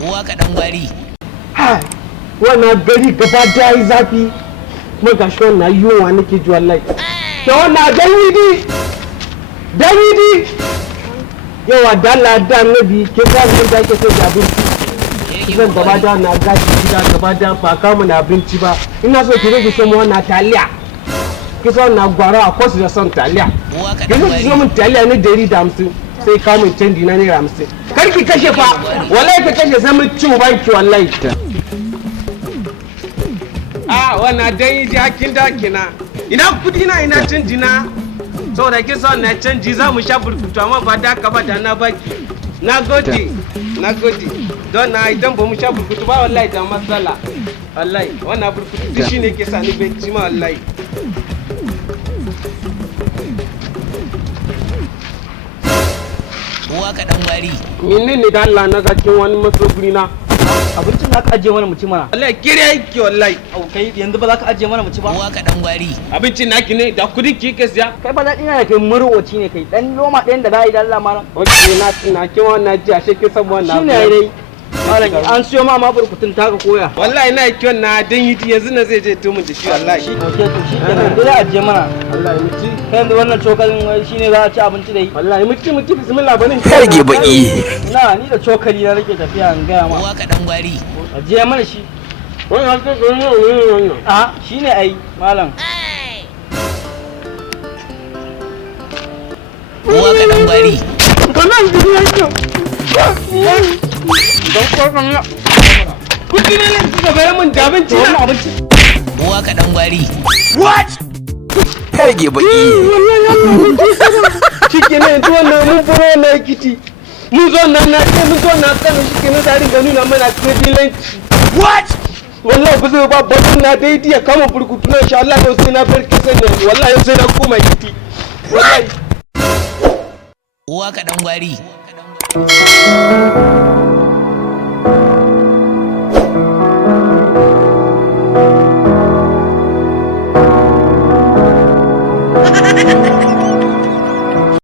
Uwa ka dan gwari. Wannan gari gaba da yi zafi. Kuma ga shi wannan yunwa nake ji wallahi. To wannan Dawidi. Yawa dalla da nabi ke ga mun da ke so da abinci. Zan gaba da na gashi gida gaba da ba ka mu na abinci ba. Ina so ki rage so mu wannan taliya. Ki so na gwara a kosu da son taliya. Ki so mun taliya ne 150 sai ka mun canji na naira 50. Kar ki kashe fa. Wallahi ka kashe sai mun ci banki wallahi. Wannan dai ji hakin dakina. Ina kudi na ina canji na. Saboda ki so na canji za mu sha burkutu amma ba da ka ba da na baki. Na gode. Don na idan ba mu sha burkutu ba wallahi da matsala. Wallahi wannan burkutu shi ne ke sa ni bacci ma wallahi. Uwa ka dan gwari. Menene da Allah na ga kin wani masoguri na? Abincin za ka ajiye mana mu ci mana. Wallahi kire yake wallahi. Au kai yanzu ba za ka ajiye mana mu ci ba. Uwa ka dan gwari. Abincin naki ne da kudi ki ke siya. Kai ba daɗi na da kai murwaci ne kai. Dan loma ɗayan da za a yi da Allah malam. Wace na kin wannan ji ashe ke san wannan. Shine dai. Malam an siyo ma burkutun taka koya. Wallahi na kiwon na dan yi yanzu na zai je to mun da shi wallahi. Oke to shi kenan dai ajiye mana. Wallahi mu ci. Kai yanzu wannan cokalin shine za a ci abinci da yi. Wallahi mu ci bismillah barin. Karge baki. Na ni da cokali na rike tafiya in gaya ma. Uwa ka dan gwari. Ajiye mana shi. Wannan ka wannan. Shine ai malam. Uwa ka dan gwari. Kana ji yake. Don korkan ya. Kudi ne suka bayar mun da abinci na abinci. Uwa ka dan gwari. What? Karge baki. Shike ne to wannan mun furo na kiti. Mun zo na kan shike ne da ringa nuna mana kabilanci. What? Wallahi ba zai ba batun na daidai ya kama burkutu na insha Allah yau sai na farke sai ne wallahi yau sai na koma kiti. Wallahi. Uwa ka dan gwari.